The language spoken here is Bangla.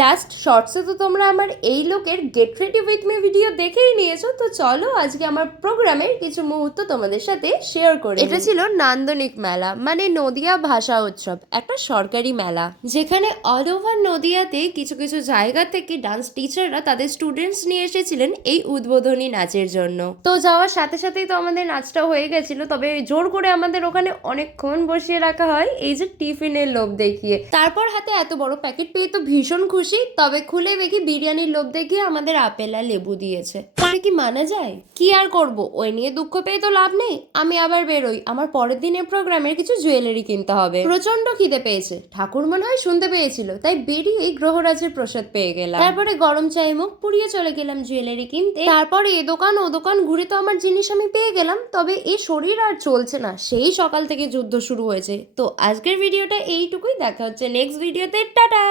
লাস্ট শর্টসে তো তোমরা আমার এই লোকের get ready with me video দেখেই নিয়েছো, তো চলো আজকে আমার প্রোগ্রামের কিছু মুহূর্ত তোমাদের সাথে শেয়ার করি। এটা ছিল নান্দনিক মেলা, মানে নদিয়া ভাষা উৎসব, একটা সরকারি মেলা যেখানে অল ওভার নদিয়াতে কিছু কিছু জায়গা থেকে ডান্স টিচাররা তাদের স্টুডেন্টস নিয়ে এসেছিলেন এই উদ্বোধনী নাচের জন্য। তো যাওয়ার সাথে সাথেই তো আমাদের নাচটা হয়ে গেছিল, তবে জোর করে আমাদের ওখানে অনেকক্ষণ বসিয়ে রাখা হয় এই যে টিফিনের লোভ দেখিয়ে। তারপর হাতে এত বড় প্যাকেট পেয়ে তো ভীষণ খুশি, তবে খুলে দেখি বিরিয়ানির লোভ দেখিয়ে আমাদের আপেল আর লেবু দিয়েছে। তাহলে কি মানা যায়? কি আর করব, ওই নিয়ে দুঃখ পেয়ে তো লাভ নেই। আমি আবার বেরোই, আমার পরের দিনের প্রোগ্রামের কিছু জুয়েলারি কিনতে হবে। প্রচন্ড খিদে পেয়েছে, ঠাকুর মনে হয় শুনতে পেয়েছিল, তাই বেরিয়েই গ্রহরাজের প্রসাদ পেয়ে গেলাম। তারপরে গরম চায়ে মুখ পুড়িয়ে চলে গেলাম জুয়েলারি কিনতে। তারপরে এ দোকান ও দোকান ঘুরে তো আমার জিনিস আমি পেয়ে গেলাম, তবে এই শরীর আর চলছে না, সেই সকাল থেকে যুদ্ধ শুরু হয়েছে। তো আজকের ভিডিওটা এইটুকুই, দেখা হচ্ছে নেক্সট ভিডিওতে, টাটা।